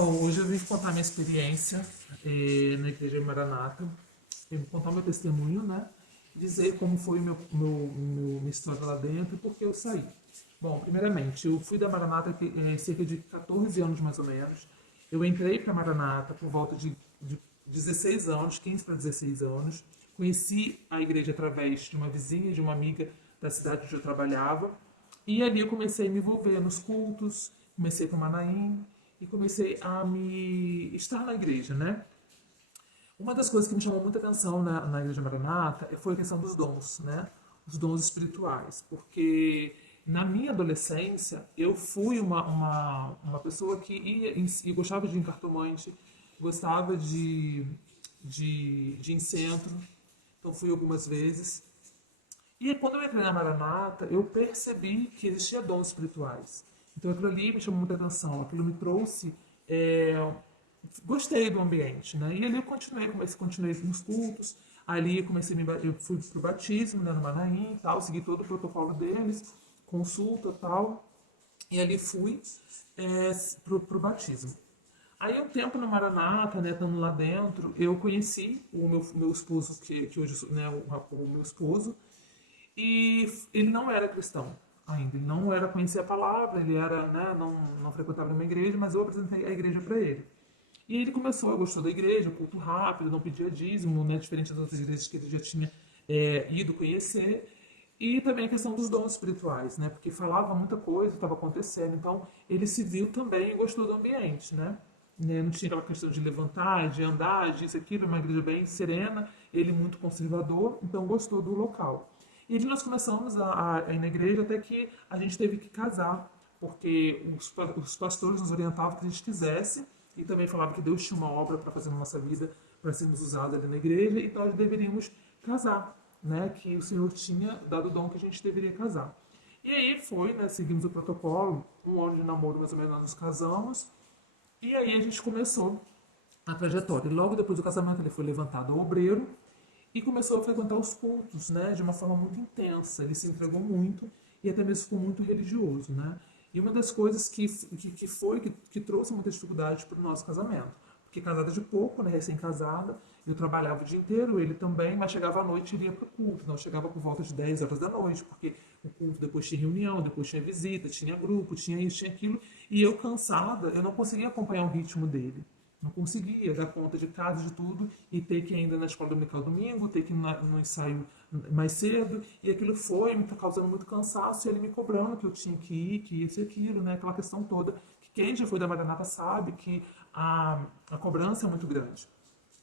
Bom, hoje eu vim contar minha experiência na Igreja Maranata, vim contar meu testemunho, né? Dizer como foi minha história lá dentro e por que eu saí. Bom, primeiramente, eu fui da Maranata cerca de 14 anos mais ou menos. Eu entrei para a Maranata por volta de 16 anos, 15 para 16 anos. Conheci a igreja através de uma vizinha, de uma amiga da cidade onde eu trabalhava. E ali eu comecei a me envolver nos cultos, comecei para Manaim e comecei a me estar na igreja, né? Uma das coisas que me chamou muita atenção na Igreja Maranata foi a questão dos dons, né? Os dons espirituais, porque na minha adolescência eu fui uma pessoa que e gostava de ir em cartomante, gostava de ir em centro, então fui algumas vezes. E quando eu entrei na Maranata, eu percebi que existia dons espirituais. Então aquilo ali me chamou muita atenção, aquilo me trouxe. é, Gostei do ambiente, né? E ali eu continuei nos cultos, ali eu fui pro batismo, né, no Manaim e tal, segui todo o protocolo deles, consulta e tal, e ali fui é, pro batismo. Aí um tempo na Maranata, né, estando lá dentro, eu conheci o meu esposo, que hoje, né, o meu esposo, e ele não era cristão ainda, ele não era conhecer a palavra, ele era, né, não frequentava nenhuma igreja, mas eu apresentei a igreja para ele. E ele começou, gostou da igreja, culto rápido, não pedia dízimo, né, diferente das outras igrejas que ele já tinha ido conhecer. E também a questão dos dons espirituais, né, porque falava muita coisa, estava acontecendo, então ele se viu também e gostou do ambiente, né, não tinha aquela questão de levantar, de andar, disso, aquilo, uma igreja bem serena, ele muito conservador, então gostou do local. E ali nós começamos a ir na igreja até que a gente teve que casar, porque os pastores nos orientavam que a gente quisesse, e também falavam que Deus tinha uma obra para fazer na nossa vida, para sermos usados ali na igreja, e nós deveríamos casar, né? Que o Senhor tinha dado o dom que a gente deveria casar. E aí foi, né? Seguimos o protocolo, um ano de namoro mais ou menos nós nos casamos, e aí a gente começou a trajetória. E logo depois do casamento ele foi levantado ao obreiro e começou a frequentar os cultos, né, de uma forma muito intensa. Ele se entregou muito e até mesmo ficou muito religioso, né? E uma das coisas que trouxe muita dificuldade para o nosso casamento, porque casada de pouco, né, recém-casada, eu trabalhava o dia inteiro, ele também, mas chegava à noite e iria para o culto. Não chegava por volta de 10 horas da noite, porque o culto depois tinha reunião, depois tinha visita, tinha grupo, tinha isso, tinha aquilo, e eu cansada, eu não conseguia acompanhar o ritmo dele. Não conseguia dar conta de casa, de tudo, e ter que ir ainda na escola dominical domingo, ter que ir no ensaio mais cedo, e aquilo foi me causando muito cansaço, e ele me cobrando que eu tinha que isso e aquilo, né? Aquela questão toda, que quem já foi da Maranata sabe que a cobrança é muito grande.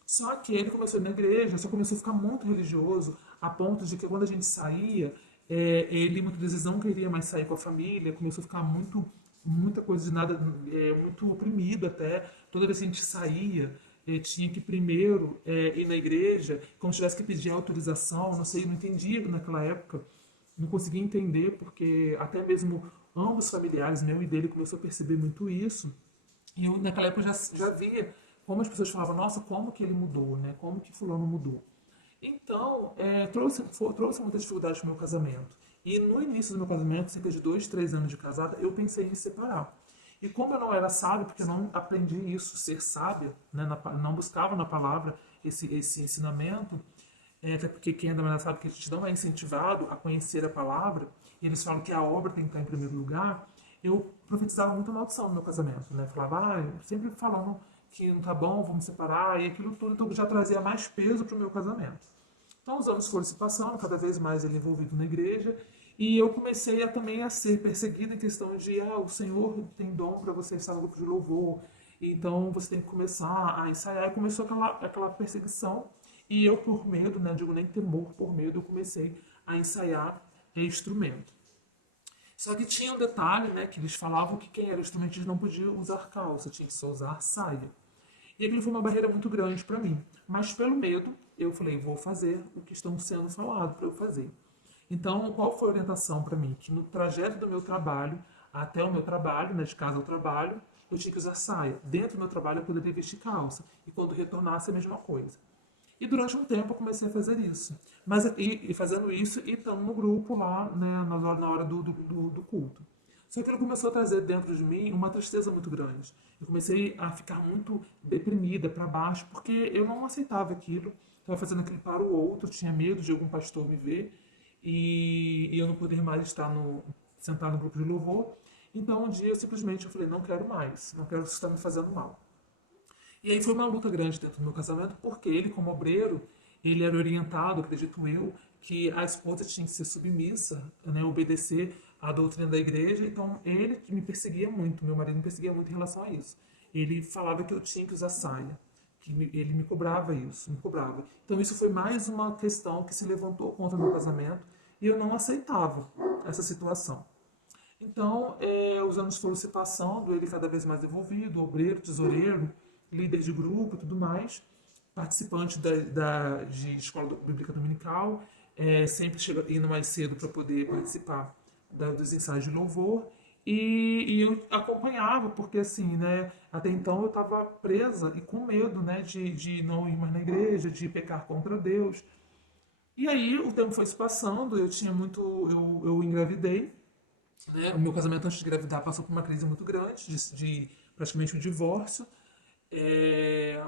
Só que ele começou a ir na igreja, só começou a ficar muito religioso, a ponto de que quando a gente saía, ele muitas vezes não queria mais sair com a família, começou a ficar muita coisa de nada, muito oprimido até. Toda vez que a gente saía, tinha que primeiro ir na igreja, como se tivesse que pedir autorização, não sei, não entendia naquela época, não conseguia entender, porque até mesmo ambos familiares, meu e dele, começou a perceber muito isso. E eu, naquela época, já via como as pessoas falavam, nossa, como que ele mudou, né? Como que fulano mudou. Então, trouxe muita dificuldade para o meu casamento. E no início do meu casamento, cerca de 2, 3 anos de casada, eu pensei em me separar. E como eu não era sábio, porque eu não aprendi isso, ser sábia, né, não buscava na palavra esse ensinamento, até porque quem é da manhã sabe que a gente não é incentivado a conhecer a palavra, e eles falam que a obra tem que estar em primeiro lugar, eu profetizava muita maldição no meu casamento, né? Falava, sempre falando que não tá bom, vamos separar, e aquilo tudo, então já trazia mais peso para o meu casamento. Então os anos foram se passando, cada vez mais ele envolvido na igreja, e eu comecei também a ser perseguida em questão de, o Senhor tem dom para você estar no grupo de louvor, então você tem que começar a ensaiar. E começou aquela perseguição, e eu por medo, né, digo nem temor, por medo, eu comecei a ensaiar instrumento. Só que tinha um detalhe, né, que eles falavam que quem era instrumentista não podia usar calça, tinha que só usar saia. E aquilo foi uma barreira muito grande para mim. Mas pelo medo, eu falei, vou fazer o que estão sendo falado para eu fazer. Então, qual foi a orientação para mim? Que no trajeto do meu trabalho até o meu trabalho, né, de casa ao trabalho, eu tinha que usar saia. Dentro do meu trabalho eu poderia vestir calça. E quando retornasse a mesma coisa. E durante um tempo eu comecei a fazer isso. Mas fazendo isso e estando no grupo lá, né, na hora do culto. Só que ele começou a trazer dentro de mim uma tristeza muito grande. Eu comecei a ficar muito deprimida, para baixo, porque eu não aceitava aquilo. Estava fazendo aquilo para o outro, tinha medo de algum pastor me ver e eu não poder mais estar sentar no grupo de louvor. Então um dia eu simplesmente eu falei, não quero mais, não quero isso estar me fazendo mal. E aí foi uma luta grande dentro do meu casamento, porque ele, como obreiro, ele era orientado, acredito eu, que a esposa tinha que ser submissa, né, obedecer à doutrina da igreja. Então ele que me perseguia muito, meu marido me perseguia muito em relação a isso. Ele falava que eu tinha que usar saia, ele me cobrava isso, me cobrava. Então isso foi mais uma questão que se levantou contra o meu casamento e eu não aceitava essa situação. Então, os anos foram se passando, ele cada vez mais envolvido, obreiro, tesoureiro, líder de grupo e tudo mais, participante de escola bíblica dominical, sempre indo mais cedo para poder participar dos ensaios de louvor. E eu acompanhava, porque assim, né, até então eu estava presa e com medo, né, de não ir mais na igreja, de pecar contra Deus. E aí o tempo foi se passando, eu tinha muito, eu engravidei, né? O meu casamento antes de engravidar passou por uma crise muito grande, de praticamente um divórcio.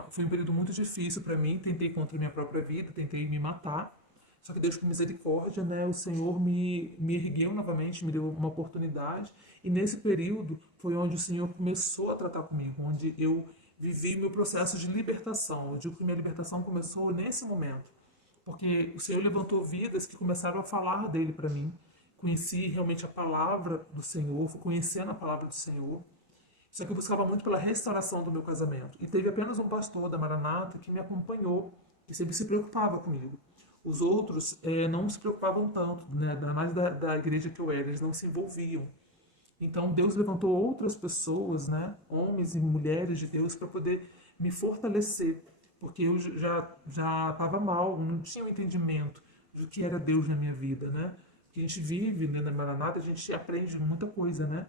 Foi um período muito difícil para mim. Tentei contra a minha própria vida, tentei me matar. Só que Deus, com misericórdia, né, o Senhor me ergueu novamente, me deu uma oportunidade. E nesse período foi onde o Senhor começou a tratar comigo, onde eu vivi meu processo de libertação. Eu digo que minha libertação começou nesse momento, porque o Senhor levantou vidas que começaram a falar dele para mim. Conheci realmente a palavra do Senhor, fui conhecendo a palavra do Senhor. Só que eu buscava muito pela restauração do meu casamento. E teve apenas um pastor da Maranata que me acompanhou e sempre se preocupava comigo. Os outros não se preocupavam tanto, né? Mais da igreja que eu era, eles não se envolviam. Então Deus levantou outras pessoas, né? Homens e mulheres de Deus, para poder me fortalecer, porque eu já estava mal, não tinha o um entendimento do que era Deus na minha vida, né? Que a gente vive, né, na Maranata, a gente aprende muita coisa, né?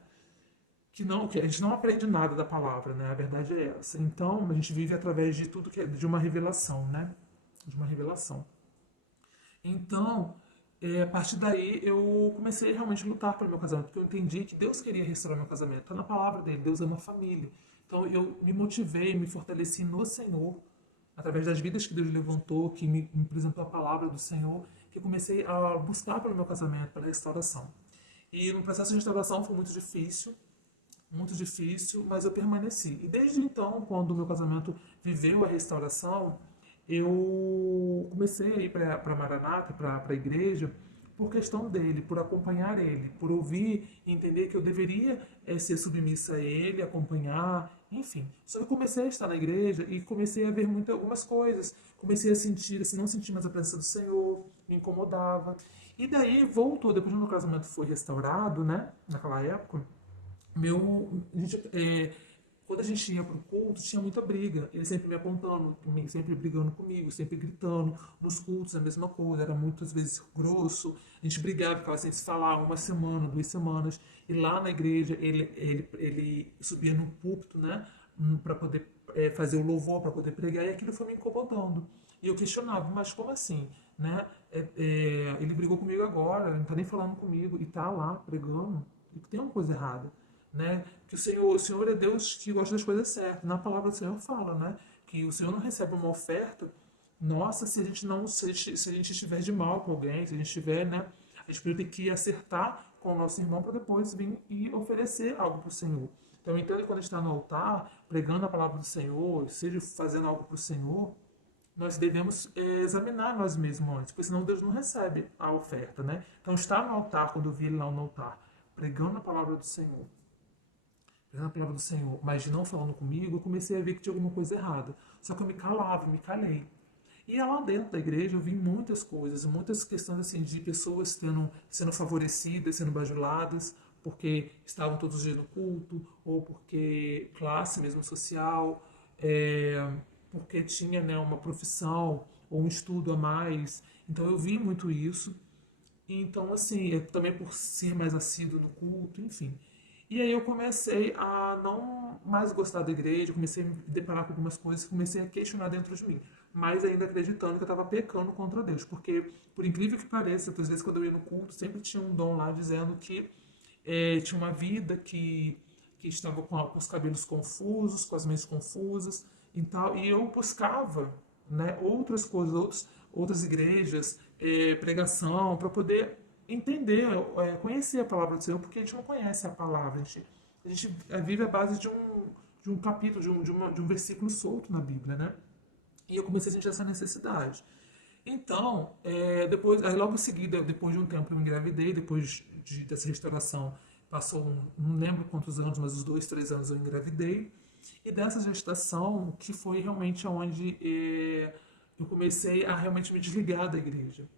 Que a gente não aprende nada da palavra, né? A verdade é essa. Então, a gente vive através de tudo que é de uma revelação, né? De uma revelação. Então, a partir daí, eu comecei realmente a lutar pelo meu casamento, porque eu entendi que Deus queria restaurar meu casamento. Está na palavra dele, Deus ama a família. Então, eu me motivei, me fortaleci no Senhor, através das vidas que Deus levantou, que me apresentou a palavra do Senhor, que eu comecei a buscar pelo meu casamento, pela restauração. E no processo de restauração foi muito difícil, mas eu permaneci. E desde então, quando o meu casamento viveu a restauração, eu comecei a ir para Maranata, para a igreja, por questão dele, por acompanhar ele, por ouvir e entender que eu deveria ser submissa a ele, acompanhar, enfim. Só que eu comecei a estar na igreja e comecei a ver algumas coisas. Comecei a sentir, assim, não sentir mais a presença do Senhor, me incomodava. E daí voltou, depois que o meu casamento foi restaurado, né, naquela época, quando a gente ia pro culto, tinha muita briga. Ele sempre me apontando, sempre brigando comigo, sempre gritando. Nos cultos, a mesma coisa, era muitas vezes grosso. A gente brigava, ficava sem se falar uma semana, 2 semanas. E lá na igreja, ele subia no púlpito, né, para poder fazer o louvor, para poder pregar, e aquilo foi me incomodando. E eu questionava, mas como assim? Né? Ele brigou comigo agora, não está nem falando comigo, e está lá pregando, e tem uma coisa errada, né? Que o Senhor é Deus que gosta das coisas certas. Na palavra do Senhor fala, né? Que o Senhor não recebe uma oferta nossa se a gente não, se a gente estiver de mal com alguém, se a gente estiver, né? A gente tem que acertar com o nosso irmão para depois vir e oferecer algo para o Senhor. Então, eu entendo que quando a gente está no altar, pregando a palavra do Senhor, seja fazendo algo para o Senhor, nós devemos examinar nós mesmos antes, porque senão Deus não recebe a oferta, né? Então, estar no altar, quando eu vi ele lá no altar, pregando a palavra do Senhor, pregando a palavra do Senhor, mas de não falando comigo, eu comecei a ver que tinha alguma coisa errada. Só que eu me calava, me calei. E lá dentro da igreja eu vi muitas coisas, muitas questões assim de pessoas sendo favorecidas, sendo bajuladas, porque estavam todos os dias no culto, ou porque classe mesmo social, porque tinha, né, uma profissão ou um estudo a mais. Então eu vi muito isso. Então, assim, também por ser mais assíduo no culto, enfim. E aí eu comecei a não mais gostar da igreja, comecei a me deparar com algumas coisas, comecei a questionar dentro de mim, mas ainda acreditando que eu estava pecando contra Deus, porque, por incrível que pareça, às vezes quando eu ia no culto, sempre tinha um dom lá dizendo que tinha uma vida que estava com os cabelos confusos, com as mãos confusas e tal, e eu buscava, né, outras coisas, outras igrejas, pregação, para poder entender, conhecer a palavra do Senhor, porque a gente não conhece a palavra, a gente vive à base de um capítulo, de um versículo solto na Bíblia, né? E eu comecei a sentir essa necessidade. Então, depois, aí logo em seguida, depois de um tempo eu engravidei, dessa restauração, passou, não lembro quantos anos, mas uns 2, 3 anos eu engravidei. E dessa gestação, que foi realmente onde eu comecei a realmente me desligar da igreja.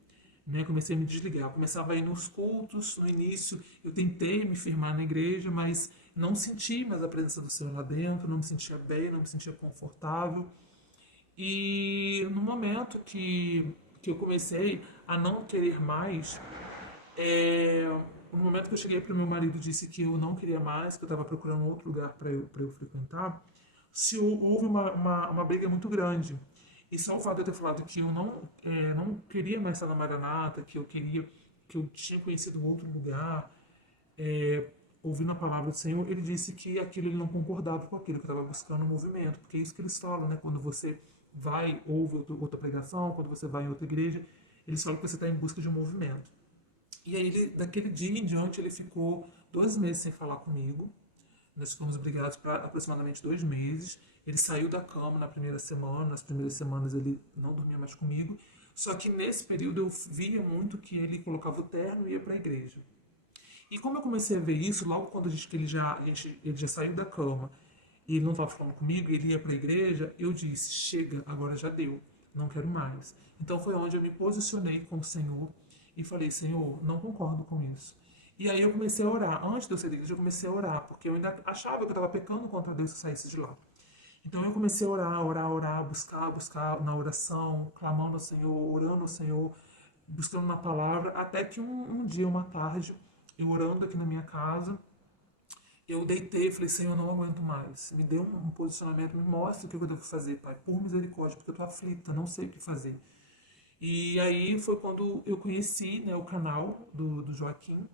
Né? Comecei a me desligar. Eu começava a ir nos cultos, no início eu tentei me firmar na igreja, mas não senti mais a presença do Senhor lá dentro, não me sentia bem, não me sentia confortável. E no momento que eu comecei a não querer mais, é, no momento que eu cheguei para o meu marido e disse que eu não queria mais, que eu estava procurando outro lugar para eu frequentar, houve uma briga muito grande. E só o fato de eu ter falado que eu não queria mais estar na Maranata, que eu tinha conhecido outro lugar, é, ouvindo a palavra do Senhor, ele disse que aquilo ele não concordava com aquilo, que eu estava buscando um movimento, porque é isso que eles falam, né? Quando você ouve outra pregação, quando você vai em outra igreja, eles falam que você está em busca de um movimento. E aí, daquele dia em diante, ele ficou 2 meses sem falar comigo. Nós ficamos brigados por aproximadamente 2 meses. Ele saiu da cama na primeira semana, nas primeiras semanas ele não dormia mais comigo. Só que nesse período eu via muito que ele colocava o terno e ia para a igreja. E como eu comecei a ver isso, logo quando ele já saiu da cama e ele não estava falando comigo, ele ia para a igreja, eu disse: chega, agora já deu, não quero mais. Então foi onde eu me posicionei com o Senhor e falei: Senhor, não concordo com isso. E aí eu comecei a orar. Antes de eu sair da igreja, eu comecei a orar, porque eu ainda achava que eu estava pecando contra Deus se eu saísse de lá. Então eu comecei a orar, orar, orar, buscar na oração, clamando ao Senhor, orando ao Senhor, buscando na palavra, até que um dia, uma tarde, eu orando aqui na minha casa, eu deitei e falei: Senhor, eu não aguento mais. Me dê um posicionamento, me mostre o que eu devo fazer, Pai, por misericórdia, porque eu estou aflita, não sei o que fazer. E aí foi quando eu conheci, né, o canal do Joaquim,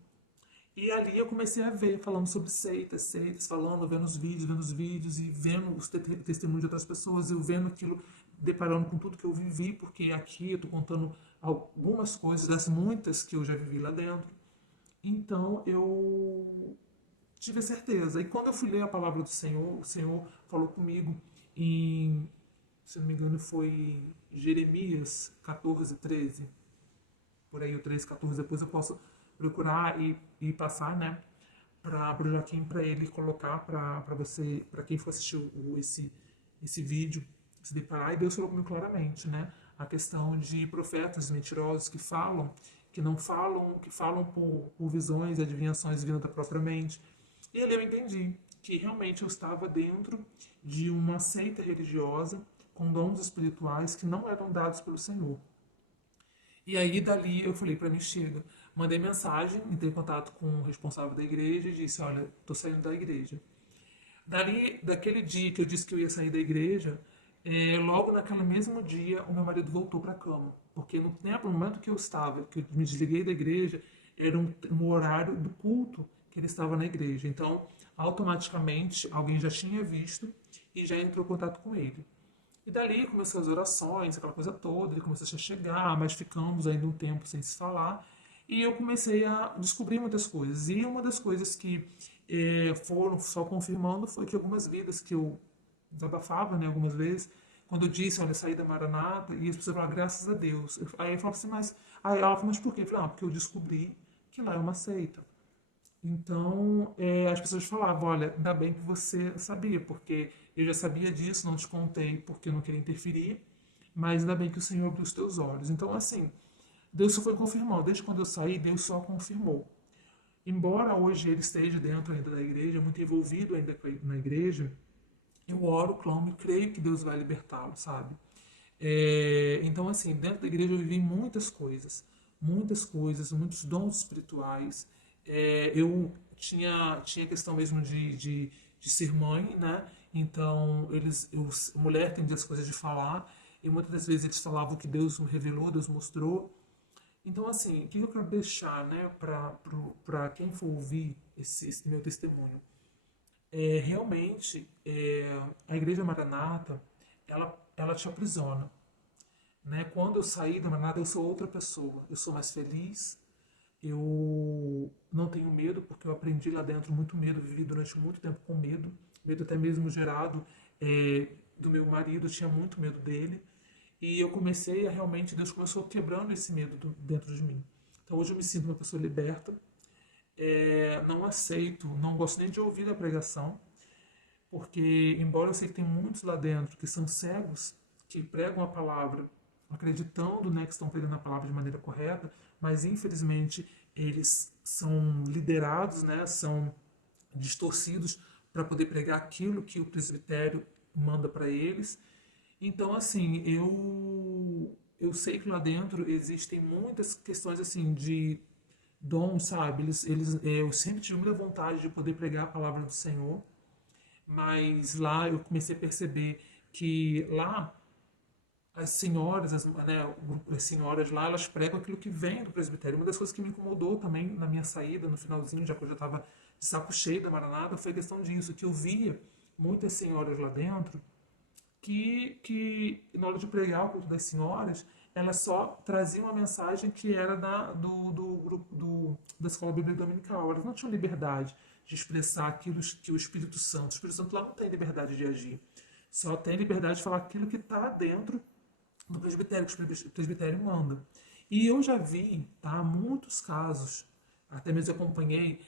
e ali eu comecei a ver, falando sobre seitas, falando, vendo os vídeos e vendo os testemunhos de outras pessoas, eu vendo aquilo, deparando com tudo que eu vivi, porque aqui eu estou contando algumas coisas das muitas que eu já vivi lá dentro. Então eu tive certeza. E quando eu fui ler a palavra do Senhor, o Senhor falou comigo em, se não me engano, foi Jeremias 14, 13, por aí o 13, 14. Depois eu posso procurar e passar, né, para o Joaquim, para ele colocar para você, para quem for assistir esse vídeo, se deparar. E Deus falou comigo claramente, né, a questão de profetas mentirosos que não falam, que falam por visões e adivinhações vindas da própria mente. E ali eu entendi que realmente eu estava dentro de uma seita religiosa com dons espirituais que não eram dados pelo Senhor. E aí dali eu falei: para mim chega. Mandei mensagem, entrei em contato com o responsável da igreja e disse: olha, estou saindo da igreja. Daquele dia que eu disse que eu ia sair da igreja, logo naquele mesmo dia o meu marido voltou para a cama. Porque no tempo, no momento que eu estava, que eu me desliguei da igreja, era um horário do culto que ele estava na igreja. Então, automaticamente, alguém já tinha visto e já entrou em contato com ele. E dali começou as orações, aquela coisa toda, ele começou a chegar, mas ficamos ainda um tempo sem se falar. E eu comecei a descobrir muitas coisas. E uma das coisas que foram só confirmando foi que algumas vidas que eu desabafava, né, algumas vezes, quando eu disse: olha, saí da Maranata, e as pessoas falaram: graças a Deus. Aí eu falava assim: mas. Aí ela falou: mas por quê? Eu falei: ah, porque eu descobri que lá é uma seita. Então, as pessoas falavam: olha, ainda bem que você sabia, porque eu já sabia disso, não te contei porque eu não queria interferir, mas ainda bem que o Senhor abriu os teus olhos. Então, assim, Deus só foi confirmando. Desde quando eu saí, Deus só confirmou. Embora hoje ele esteja dentro ainda da igreja, muito envolvido ainda na igreja, eu oro, clamo e creio que Deus vai libertá-lo, sabe? Então, assim, dentro da igreja eu vivi muitas coisas, muitos dons espirituais. Eu tinha questão mesmo de ser mãe, né? Então, mulher tem as coisas de falar, e muitas das vezes eles falavam que Deus me revelou, Deus mostrou. Então, assim, o que eu quero deixar, né, para quem for ouvir esse meu testemunho? Realmente, a Igreja Maranata, ela te aprisiona, né? Quando eu saí da Maranata, eu sou outra pessoa. Eu sou mais feliz, eu não tenho medo, porque eu aprendi lá dentro muito medo, vivi durante muito tempo com medo, medo até mesmo gerado do meu marido, eu tinha muito medo dele. E eu comecei a realmente, Deus começou quebrando esse medo dentro de mim. Então hoje eu me sinto uma pessoa liberta, não aceito, não gosto nem de ouvir a pregação, porque embora eu sei que tem muitos lá dentro que são cegos, que pregam a palavra acreditando, né, que estão pregando a palavra de maneira correta, mas infelizmente eles são liderados, né, são distorcidos para poder pregar aquilo que o presbitério manda para eles. Então, assim, eu sei que lá dentro existem muitas questões assim de dom, sabe? Eu sempre tive muita vontade de poder pregar a palavra do Senhor, mas lá eu comecei a perceber que lá as senhoras, as senhoras lá, elas pregam aquilo que vem do presbitério. Uma das coisas que me incomodou também na minha saída, no finalzinho, já que eu já estava de saco cheio da Maranata, foi a questão disso, que eu via muitas senhoras lá dentro que na hora de pregar o culto das senhoras, elas só traziam uma mensagem que era do grupo da Escola Bíblica Dominical. Elas não tinham liberdade de expressar aquilo que o Espírito Santo lá não tem liberdade de agir. Só tem liberdade de falar aquilo que está dentro do presbitério, que o presbitério manda. E eu já vi, tá, muitos casos, até mesmo acompanhei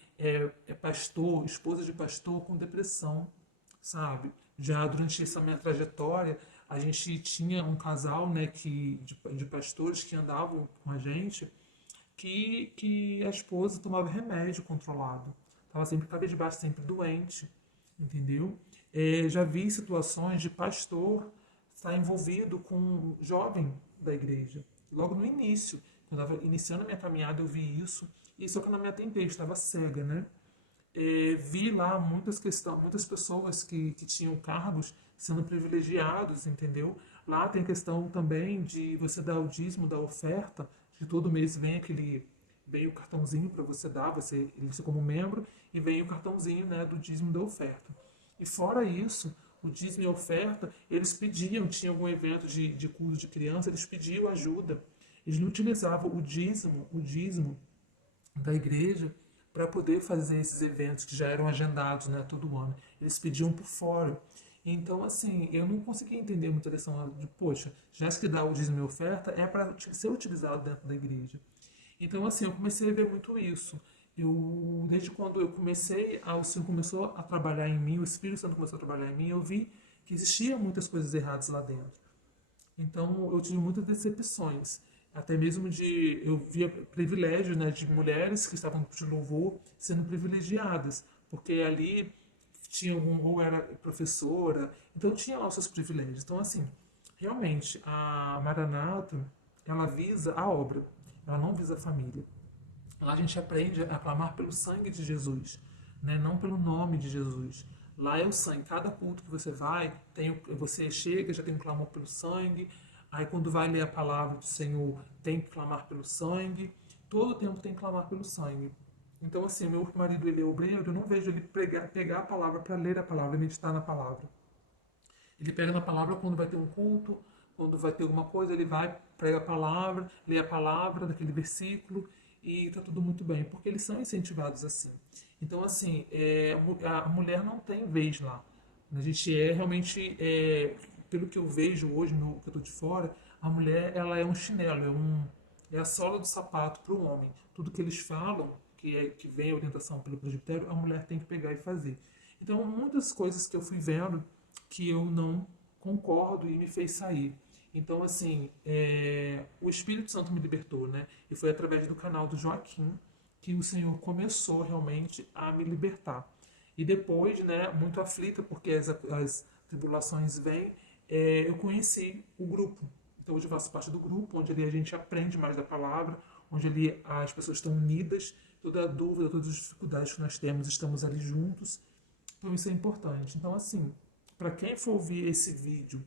pastor, esposa de pastor com depressão, sabe? Já durante essa minha trajetória, a gente tinha um casal, né, de pastores que andavam com a gente, que a esposa tomava remédio controlado. Estava sempre cabisbaixa, sempre doente, entendeu? Já vi situações de pastor estar envolvido com um jovem da igreja. Logo no início, quando eu estava iniciando a minha caminhada, eu vi isso. E só que eu não me atentei, eu estava cega, né? Vi lá muitas pessoas que tinham cargos sendo privilegiados, entendeu? Lá tem a questão também de você dar o dízimo da oferta, de todo mês vem o cartãozinho para você dar, você como membro, e vem o cartãozinho, né, do dízimo da oferta. E fora isso, o dízimo e a oferta, eles pediam, tinha algum evento de curso de criança, eles pediam ajuda. Eles não utilizavam o dízimo da igreja para poder fazer esses eventos que já eram agendados, né, todo ano. Eles pediam por fora. Então, assim, eu não conseguia entender muita questão de, poxa, já que dá o dízimo e oferta, é para ser utilizado dentro da igreja. Então, assim, eu comecei a ver muito isso. Desde quando eu comecei, o Senhor começou a trabalhar em mim, o Espírito Santo começou a trabalhar em mim, eu vi que existiam muitas coisas erradas lá dentro. Então eu tive muitas decepções. Até mesmo eu via privilégios, né, de mulheres que estavam de louvor sendo privilegiadas, porque ali tinha ou era professora, então tinha lá os seus privilégios. Então assim, realmente a Maranata, ela visa a obra, ela não visa a família. Lá a gente aprende a clamar pelo sangue de Jesus, né? Não pelo nome de Jesus. Lá é o sangue. Cada culto que você vai, você chega, já tem um clamor pelo sangue. Aí quando vai ler a palavra do Senhor, tem que clamar pelo sangue. Todo o tempo tem que clamar pelo sangue. Então, assim, meu marido ele é obreiro, eu não vejo ele pegar a palavra para ler a palavra, meditar na palavra. Ele pega na palavra quando vai ter um culto, quando vai ter alguma coisa, ele vai, prega a palavra, lê a palavra daquele versículo e está tudo muito bem, porque eles são incentivados assim. Então, assim, a mulher não tem vez lá. A gente realmente, pelo que eu vejo hoje, no que eu estou de fora, a mulher ela é um chinelo, é a sola do sapato para o homem. Tudo que eles falam, que vem a orientação pelo presbitério, a mulher tem que pegar e fazer. Então, muitas coisas que eu fui vendo que eu não concordo e me fez sair. Então, assim, o Espírito Santo me libertou, né? E foi através do canal do Joaquim que o Senhor começou realmente a me libertar. E depois, né, muito aflita, porque as tribulações vêm, eu conheci o grupo. Então, hoje eu faço parte do grupo, onde ali a gente aprende mais da palavra, onde ali as pessoas estão unidas, toda a dúvida, todas as dificuldades que nós temos, estamos ali juntos. Então, isso é importante. Então, assim, para quem for ouvir esse vídeo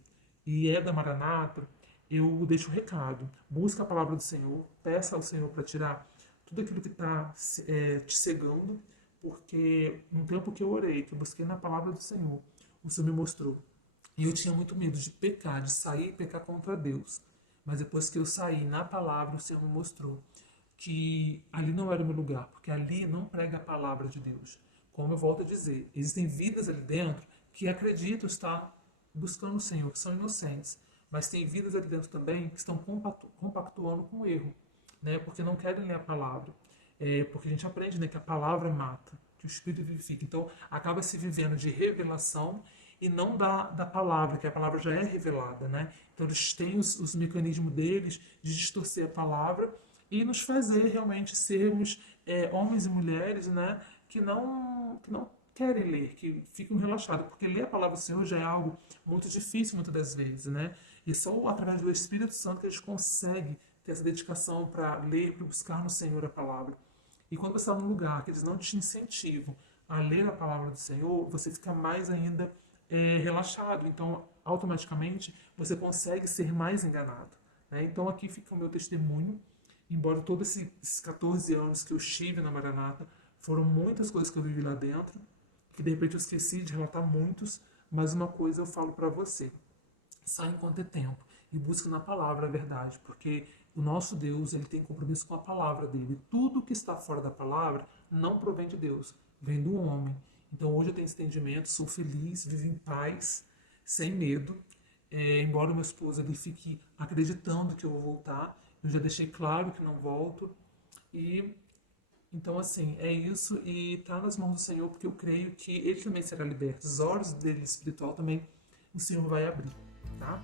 e é da Maranata, eu deixo o recado. Busca a palavra do Senhor, peça ao Senhor para tirar tudo aquilo que está te cegando, porque no tempo que eu orei, que eu busquei na palavra do Senhor, o Senhor me mostrou. E eu tinha muito medo de pecar, de sair e pecar contra Deus. Mas depois que eu saí na palavra, o Senhor me mostrou que ali não era o meu lugar, porque ali não prega a palavra de Deus. Como eu volto a dizer, existem vidas ali dentro que acreditam estar buscando o Senhor, que são inocentes, mas tem vidas ali dentro também que estão compactuando com o erro, né? Porque não querem ler a palavra. Porque a gente aprende, né, que a palavra mata, que o Espírito vivifica. Então acaba se vivendo de revelação e não da palavra, que a palavra já é revelada, né? Então eles têm os mecanismos deles de distorcer a palavra e nos fazer realmente sermos homens e mulheres, né, que não querem ler, que ficam relaxados, porque ler a palavra do Senhor já é algo muito difícil muitas das vezes, né? E só através do Espírito Santo que a gente consegue ter essa dedicação para ler, para buscar no Senhor a palavra. E quando você está num lugar que eles não te incentivam a ler a palavra do Senhor, você fica mais ainda relaxado. Então, automaticamente, você consegue ser mais enganado, né? Então, aqui fica o meu testemunho. Embora todos esses 14 anos que eu estive na Maranata, foram muitas coisas que eu vivi lá dentro, que de repente eu esqueci de relatar muitos, mas uma coisa eu falo para você: sai enquanto é tempo e busca na palavra a verdade, porque o nosso Deus, ele tem compromisso com a palavra dele. Tudo que está fora da palavra não provém de Deus, vem do homem. Então hoje eu tenho esse entendimento, sou feliz, vivo em paz, sem medo. Embora o meu esposo ele fique acreditando que eu vou voltar, eu já deixei claro que não volto. E então, assim, é isso. E tá nas mãos do Senhor, porque eu creio que ele também será liberto. Os olhos dele espiritual também o Senhor vai abrir, tá?